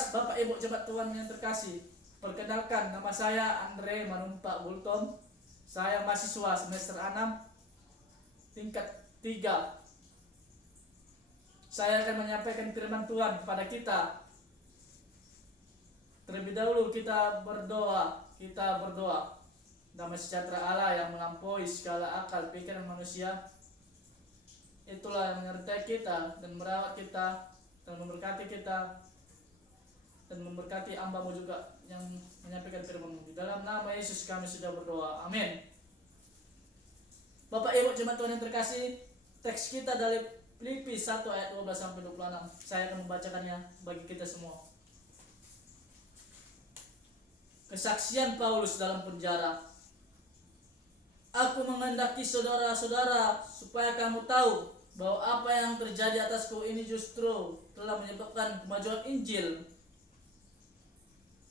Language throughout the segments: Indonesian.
13, Bapak Ibu jemaat Tuhan yang terkasih, perkenalkan, nama saya Andre Manumpak Bultom. Saya mahasiswa semester 6 tingkat 3. Saya akan menyampaikan firman Tuhan kepada kita. Terlebih dahulu kita berdoa. Damai sejahtera Allah yang melampaui segala akal pikiran manusia, itulah yang menyertai kita dan merawat kita dan memberkati kita dan memberkati hamba-Mu juga yang menyampaikan firman-Mu. Di dalam nama Yesus kami sudah berdoa. Amin. Bapak Ibu jemaat Tuhan yang terkasih, teks kita dari Filipi 1 ayat 12 sampai 26. Saya akan membacakannya bagi kita semua. Kesaksian Paulus dalam penjara. Aku menghendaki saudara-saudara supaya kamu tahu bahwa apa yang terjadi atasku ini justru telah menyebabkan kemajuan Injil,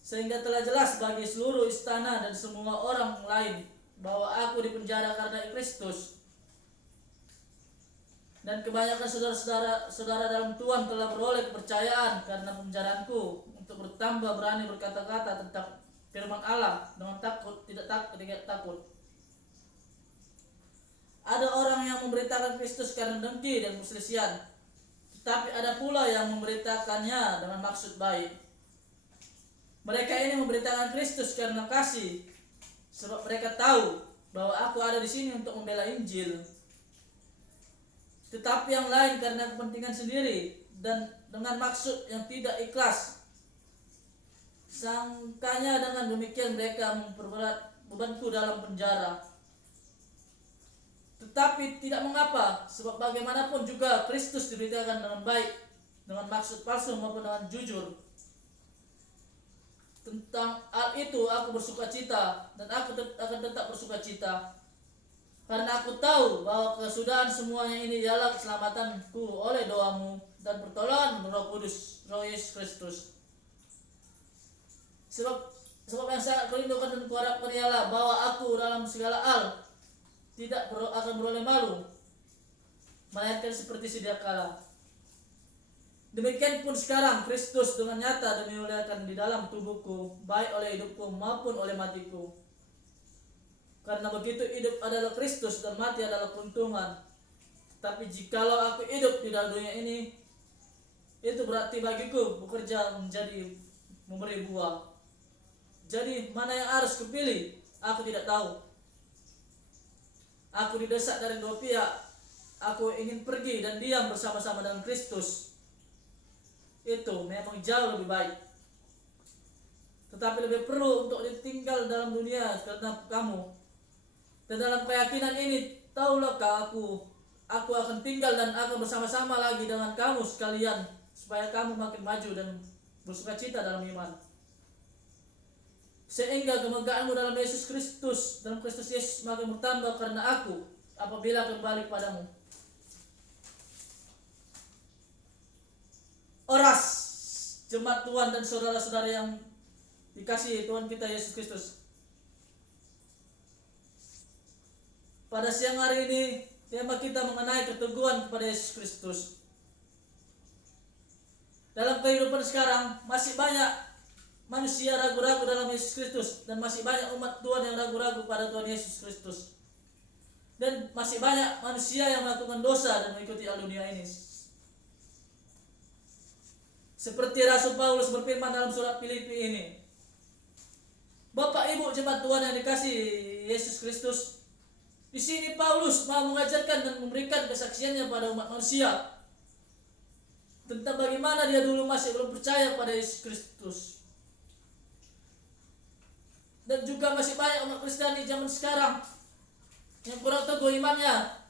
sehingga telah jelas bagi seluruh istana dan semua orang lain bahwa aku dipenjara karena Kristus. Dan kebanyakan saudara-saudara dalam Tuhan telah beroleh kepercayaan karena penjaraanku, untuk bertambah berani berkata-kata tentang firman Allah dengan tidak takut. Ada orang yang memberitakan Kristus karena dengki dan perselisihan, tetapi ada pula yang memberitakannya dengan maksud baik. Mereka ini memberitakan Kristus karena kasih, sebab mereka tahu bahwa aku ada di sini untuk membela Injil. Tetapi yang lain karena kepentingan sendiri dan dengan maksud yang tidak ikhlas. Sangkanya dengan demikian mereka memperberat bebanku dalam penjara. Tetapi tidak mengapa, sebab bagaimanapun juga Kristus diberitakan dengan baik, dengan maksud palsu maupun dengan jujur. Tentang hal itu aku bersukacita, dan aku akan tetap bersukacita, karena aku tahu bahwa kesudahan semuanya ini ialah keselamatanku oleh doamu dan pertolongan Roh Kudus, Roh Yesus Kristus. Sebab yang sangat kurindukan dan kuharapkan ialah bahwa aku dalam segala hal tidak akan beroleh malu, melainkan seperti sedia kala. Demikian pun sekarang Kristus dengan nyata dimuliakan di dalam tubuhku, baik oleh hidupku maupun oleh matiku. Karena begitu hidup adalah Kristus dan mati adalah keuntungan. Tapi jikalau aku hidup di dalam dunia ini, itu berarti bagiku bekerja menjadi memberi buah. Jadi mana yang harus kupilih? Aku tidak tahu. Aku didesak dari dua pihak. Aku ingin pergi dan diam bersama-sama dengan Kristus. Itu memang jauh lebih baik. Tetapi lebih perlu untuk ditinggal dalam dunia karena kamu. Dan dalam keyakinan ini, tahulah aku akan tinggal dan akan bersama-sama lagi dengan kamu sekalian, supaya kamu makin maju dan bersukacita dalam iman. Sehingga kemegahanmu dalam Yesus Kristus, dalam Kristus Yesus makin bertambah karena aku, apabila kembali kepadamu. Oras jemaat Tuhan dan saudara-saudara yang dikasihi Tuhan kita Yesus Kristus. Pada siang hari ini tema kita mengenai keteguhan kepada Yesus Kristus. Dalam kehidupan sekarang masih banyak manusia ragu-ragu dalam Yesus Kristus, dan masih banyak umat Tuhan yang ragu-ragu pada Tuhan Yesus Kristus. Dan masih banyak manusia yang melakukan dosa dan mengikuti hal dunia ini. Seperti Rasul Paulus berfirman dalam surat Filipi ini. Bapak Ibu jemaat Tuhan yang dikasihi Yesus Kristus, di sini Paulus mau mengajarkan dan memberikan kesaksiannya pada umat manusia tentang bagaimana dia dulu masih belum percaya pada Yesus Kristus. Dan juga masih banyak umat Kristen di zaman sekarang yang kurang teguh imannya,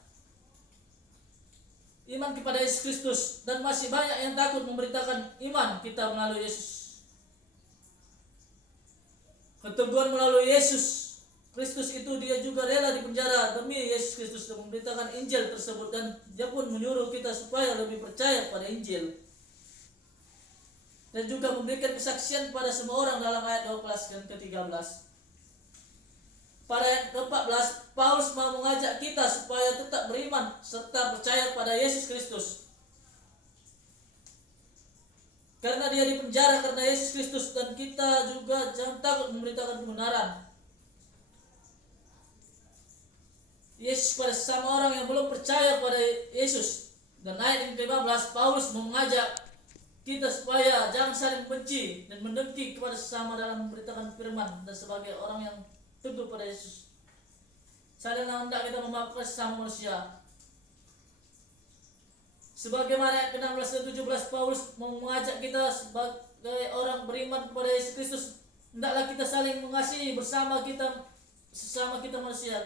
iman kepada Yesus Kristus, dan masih banyak yang takut memberitakan iman kita melalui Yesus. Keteguhan melalui Yesus Kristus itu, dia juga rela dipenjara demi Yesus Kristus dan memberitakan Injil tersebut, dan dia pun menyuruh kita supaya lebih percaya pada Injil. Dan juga memberikan kesaksian pada semua orang dalam ayat 12 dan ke-13. Pada ayat ke-14, Paulus mau mengajak kita supaya tetap beriman serta percaya pada Yesus Kristus. Karena dia dipenjara karena Yesus Kristus, dan kita juga jangan takut memberitakan kebenaran Yesus pada sesama orang yang belum percaya pada Yesus. Dan ayat yang ke-15, Paulus mengajak kita supaya jangan saling benci dan mendengki kepada sesama dalam memberitakan firman, dan sebagai orang yang teguh pada Yesus. Sadarlah hendak kita memaafkan sesama manusia. Sebagaimana ayat ke-16 dan 17, Paulus mengajak kita sebagai orang beriman kepada Yesus Kristus, hendaklah kita saling mengasihi bersama kita sesama kita manusia.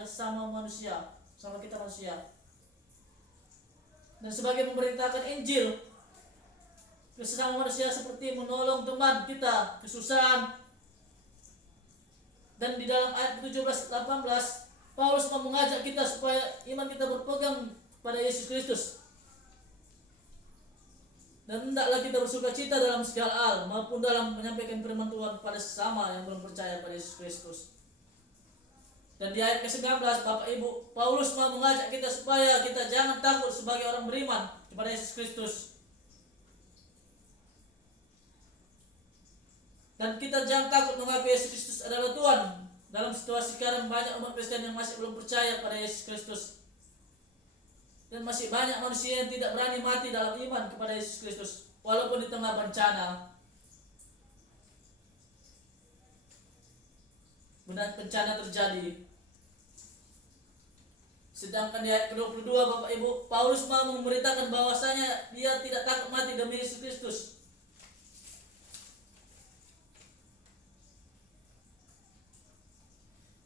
Dan sebagai memberitakan Injil ke sesama manusia seperti menolong teman kita kesusahan. Dan di dalam ayat 17-18, Paulus mengajak kita supaya iman kita berpegang pada Yesus Kristus. Dan hendaklah kita bersuka cita dalam segala hal, maupun dalam menyampaikan firman Tuhan pada sesama yang belum percaya pada Yesus Kristus. Dan di ayat ke-19, Bapak Ibu, Paulus mau mengajak kita supaya kita jangan takut sebagai orang beriman kepada Yesus Kristus. Dan kita jangan takut mengakui Yesus Kristus adalah Tuhan. Dalam situasi sekarang banyak umat Kristen yang masih belum percaya pada Yesus Kristus. Dan masih banyak manusia yang tidak berani mati dalam iman kepada Yesus Kristus, walaupun di tengah bencana. Bencana terjadi. Sedangkan di ayat ke-22, Bapak Ibu, Paulus mau memberitakan bahwasanya dia tidak takut mati demi Yesus Kristus.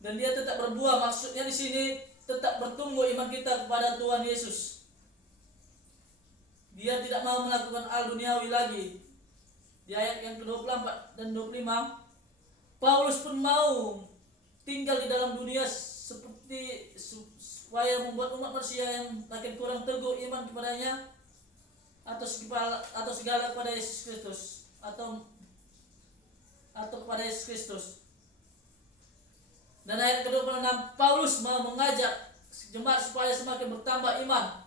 Dan dia tetap berbuah, maksudnya di sini tetap bertumbuh iman kita kepada Tuhan Yesus. Dia tidak mau melakukan hal duniawi lagi. Di ayat yang ke-24 dan 25, Paulus pun mau tinggal di dalam dunia seperti supaya membuat umat manusia yang makin kurang teguh iman kepadanya atau segala kepada Yesus Kristus atau kepada Yesus Kristus. Dan ayat ke-26, Paulus mau mengajak jemaat supaya semakin bertambah iman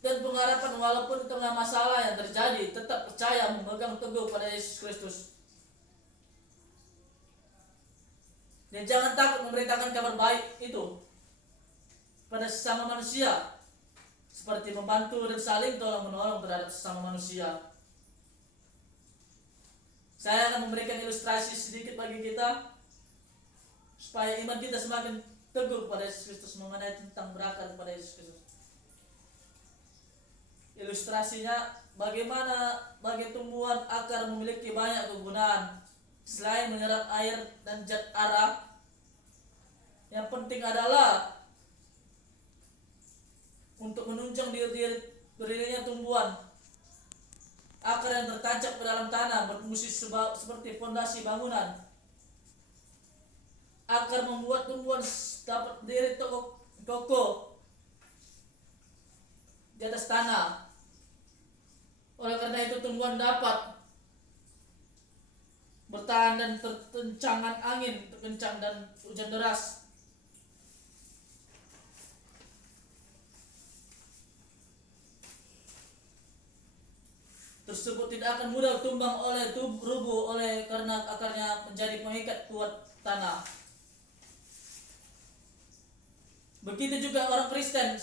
dan pengharapan, walaupun di tengah masalah yang terjadi tetap percaya memegang teguh pada Yesus Kristus. Dan jangan takut memberitakan kabar baik itu pada sesama manusia, seperti membantu dan saling tolong menolong terhadap sesama manusia. Saya akan memberikan ilustrasi sedikit bagi kita supaya iman kita semakin teguh kepada Yesus Kristus mengenai tentang berakar kepada Yesus Kristus. Ilustrasinya, bagaimana bagi tumbuhan akar memiliki banyak kegunaan selain menyerap air dan zat hara. Yang penting adalah untuk menunjang berdirinya tumbuhan. Akar yang tertancap ke dalam tanah berfungsi seperti fondasi bangunan. Akar membuat tumbuhan dapat berdiri kokoh di atas tanah. Oleh karena itu tumbuhan dapat bertahan dan tertencangan angin kencang dan hujan deras. Tersebut tidak akan mudah tumbang oleh rubuh karena akarnya menjadi pengikat kuat tanah. Begitu juga orang Kristen,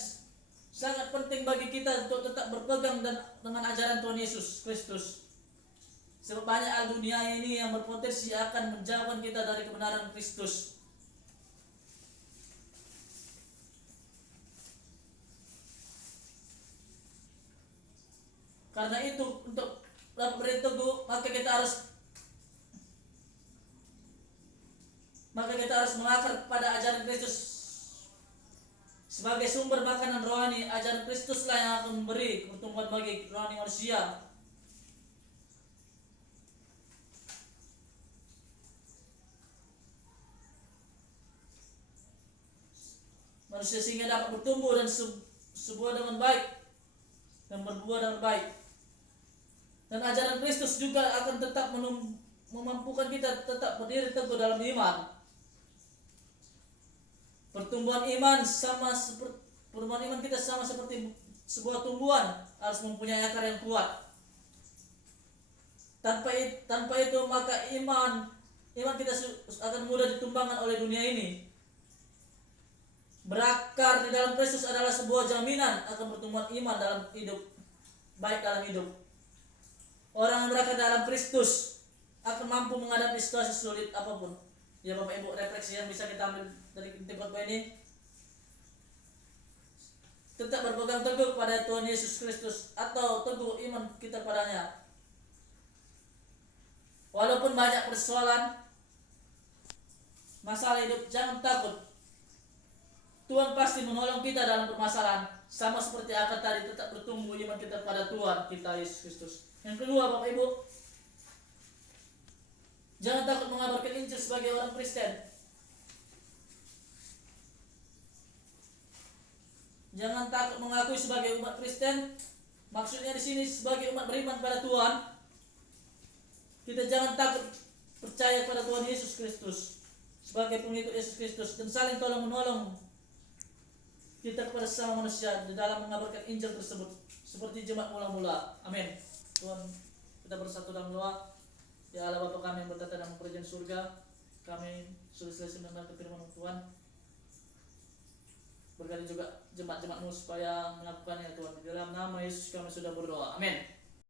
sangat penting bagi kita untuk tetap berpegang dengan ajaran Tuhan Yesus Kristus. Sebab banyak hal dunia ini yang berpotensi akan menjauhkan kita dari kebenaran Kristus. Karena itu untuk dapat berdiri teguh, maka kita harus mengakar pada ajaran Kristus sebagai sumber makanan rohani. Ajaran Kristuslah yang akan memberi pertumbuhan bagi rohani manusia. Manusia sehingga dapat bertumbuh dan sebuah dengan baik dan berbuah dengan baik. Dan ajaran Kristus juga akan tetap memampukan kita tetap berdiri teguh dalam iman. Pertumbuhan iman kita sama seperti sebuah tumbuhan harus mempunyai akar yang kuat. Tanpa itu maka iman kita akan mudah ditumbangkan oleh dunia ini. Berakar di dalam Kristus adalah sebuah jaminan akan pertumbuhan iman dalam hidup, baik dalam hidup. Orang yang berakar dalam Kristus akan mampu menghadapi situasi sulit apapun. Ya Bapak Ibu, refleksi yang bisa kita ambil dari inti khotbah ini, tetap berpegang teguh pada Tuhan Yesus Kristus atau teguh iman kita padanya. Walaupun banyak persoalan, masalah hidup, jangan takut. Tuhan pasti menolong kita dalam permasalahan. Sama seperti akar tadi, tetap bertumbuh iman kita pada Tuhan kita Yesus Kristus. Yang kedua Bapak Ibu, jangan takut mengabarkan Injil sebagai orang Kristen. Jangan takut mengakui sebagai umat Kristen. Maksudnya di sini sebagai umat beriman pada Tuhan. Kita jangan takut percaya pada Tuhan Yesus Kristus sebagai pengikut Yesus Kristus dan saling tolong menolong kita kepada sesama manusia di dalam mengabarkan Injil tersebut seperti jemaat mula-mula. Amin. Tuhan, kita bersatu dalam doa. Ya Allah Bapa kami yang bertata dalam kerajaan surga, kami sudah selesai mendengar firman Tuhan. Berkati juga jemaat-jemaatmu supaya melakukannya Tuhan. Di dalam nama Yesus kami sudah berdoa. Amin.